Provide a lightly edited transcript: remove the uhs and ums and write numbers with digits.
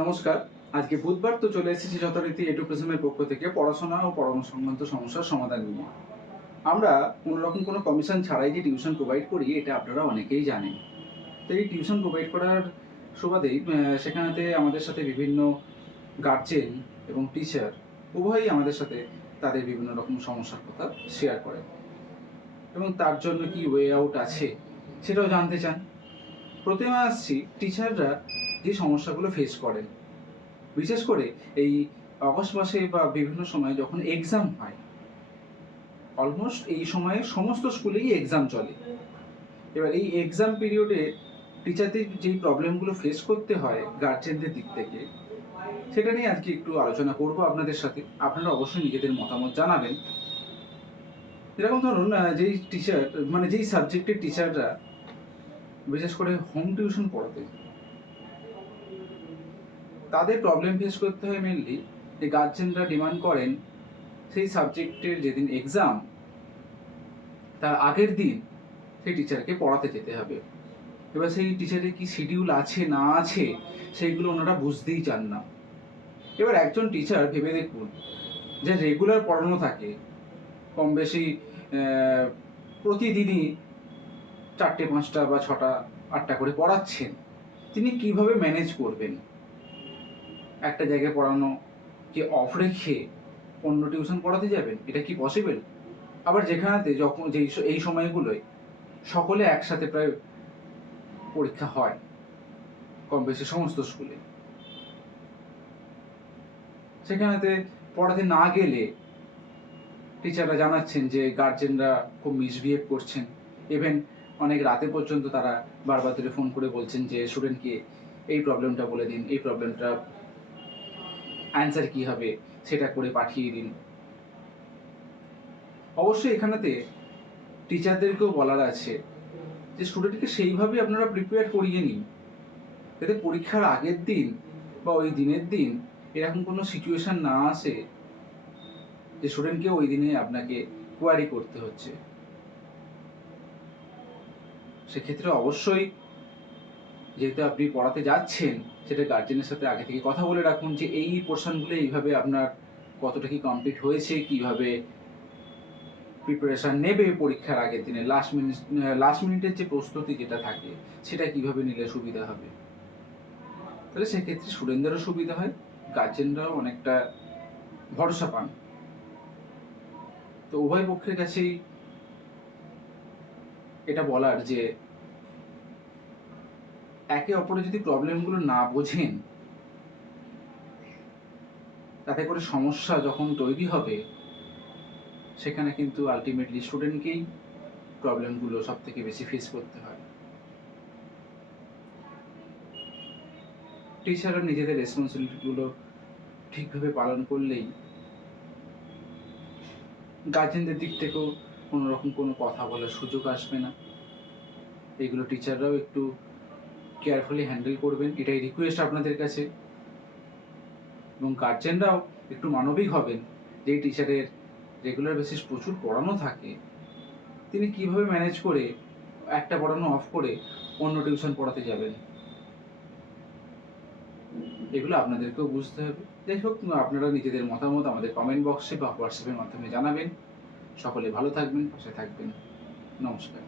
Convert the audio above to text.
নমস্কার। আজকে বুধবার তো চলে এসেছি যথারীতি এডুকেশনের পক্ষ থেকে পড়াশোনা ও পড়ানো সংক্রান্ত সমস্যার সমাধান নিয়ে। আমরা কোনোরকম কোনো কমিশন ছাড়াই যে টিউশন প্রোভাইড করি এটা আপনারা অনেকেই জানেন। তো এই টিউশন প্রোভাইড করার সুবাদেই সেখানেতে আমাদের সাথে বিভিন্ন গার্জেন এবং টিচার উভয়ই আমাদের সাথে তাদের বিভিন্ন রকম সমস্যার কথা শেয়ার করে এবং তার জন্য কি ওয়ে আউট আছে সেটাও জানতে চান। প্রথমে আসছি টিচাররা যে সমস্যাগুলো ফেস করেন, বিশেষ করে এই অগস্ট মাসে বা বিভিন্ন সময়ে যখন এক্সাম হয়। অলমোস্ট এই সময়ে সমস্ত স্কুলেই এক্সাম চলে। এবার এই এক্সাম পিরিয়ডে টিচারদের যেই প্রবলেমগুলো ফেস করতে হয় গার্জেনদের দিক থেকে, সেটা নিয়ে আজকে একটু আলোচনা করব আপনাদের সাথে। আপনারা অবশ্যই নিজেদের মতামত জানাবেন। যেরকম ধরুন যেই টিচার মানে যেই সাবজেক্টের টিচাররা বিশেষ করে হোম টিউশন পড়াতে, তাদের প্রবলেম ফেস করতে হয় মেনলি যে গার্জেনরা ডিমান্ড করেন সেই সাবজেক্টের যেদিন এক্সাম তার আগের দিন সেই টিচারকে পড়াতে যেতে হবে। এবার সেই টিচারের কি শিডিউল আছে না আছে সেইগুলো ওনারা বুঝতেই চান না। এবার একজন টিচার ভেবে দেখুন যে রেগুলার পড়ানো থাকে, কম বেশি প্রতিদিনই 4টে 5টা বা 6টা 8টা করে পড়াচ্ছেন, তিনি কিভাবে ম্যানেজ করবেন? একটা জায়গায় পড়ানো কি অফ রেখে অন্য টিউশন পড়াতে যাবেন? এটা কি পসিবল? আবার যেখানেতে যখন এই সময়গুলোয় সকলে একসাথে প্রায় পরীক্ষা হয় কম বেশি সমস্ত স্কুলে, সেখানেতে পড়াতে না গেলে টিচাররা জানাচ্ছেন যে গার্জেনরা খুব মিসবিহেভ করছেন। ইভেন অনেক রাতে পর্যন্ত তারা বারবার ধরে ফোন করে বলছেন যে স্টুডেন্টকে এই প্রবলেমটা বলে দিন, এই প্রবলেমটা অ্যান্সার কি হবে সেটা করে পাঠিয়ে দিন। অবশ্যই এখানেতে টিচারদেরকেও বলার আছে যে স্টুডেন্টকে সেইভাবে আপনারা প্রিপেয়ার করিয়ে নিন যাতে পরীক্ষার আগের দিন বা ওই দিনের দিন এরকম কোনো সিচুয়েশন না আসে যে স্টুডেন্টকে ওই দিনে আপনাকে কোয়ারি করতে হচ্ছে। সেক্ষেত্রে অবশ্যই যেহেতু আপনি পড়াতে যাচ্ছেন সেটা গার্জেনের সাথে আগে থেকে কথা বলে রাখুন যে এই পোর্শনগুলো এইভাবে আপনার কতটা কি কমপ্লিট হয়েছে, কিভাবে প্রিপারেশন নেবে পরীক্ষার আগের দিনে, লাস্ট মিনিটের যে প্রস্তুতি যেটা থাকে সেটা কিভাবে নিলে সুবিধা হবে। তাহলে সেক্ষেত্রে স্টুডেন্টদেরও সুবিধা হয়, গার্জেনরাও অনেকটা ভরসা পান। তো উভয় পক্ষের কাছেই এটা বলার যে একে অপরের যদি প্রবলেমগুলো না বোঝেন, তাতে করে সমস্যা যখন তৈরি হবে সেখানে কিন্তু আলটিমেটলি স্টুডেন্টকেই প্রবলেমগুলো সব থেকে বেশি ফেস করতে হয়। টিচাররা নিজেদের রেসপন্সিবিলিটিগুলো ঠিকভাবে পালন করলেই গার্জেনদের দিক থেকেও কোনো রকম কোনো কথা বলার সুযোগ আসবে না। এগুলো টিচাররাও একটু কেয়ারফুলি হ্যান্ডেল করবেন, এটাই রিকোয়েস্ট আপনাদের কাছে। এবং গার্জেনরাও একটু মানবিক হবেন, যেই টিচারের রেগুলার বেসিস প্রচুর পড়ানো থাকে তিনি কিভাবে ম্যানেজ করে একটা পড়ানো অফ করে অন্য টিউশন পড়াতে যাবেন, এগুলো আপনাদেরকেও বুঝতে হবে। যাই হোক, আপনারা নিজেদের মতামত আমাদের কমেন্ট বক্সে বা হোয়াটসঅ্যাপের মাধ্যমে জানাবেন। সকলে ভালো থাকবেন, পাশে থাকবেন। নমস্কার।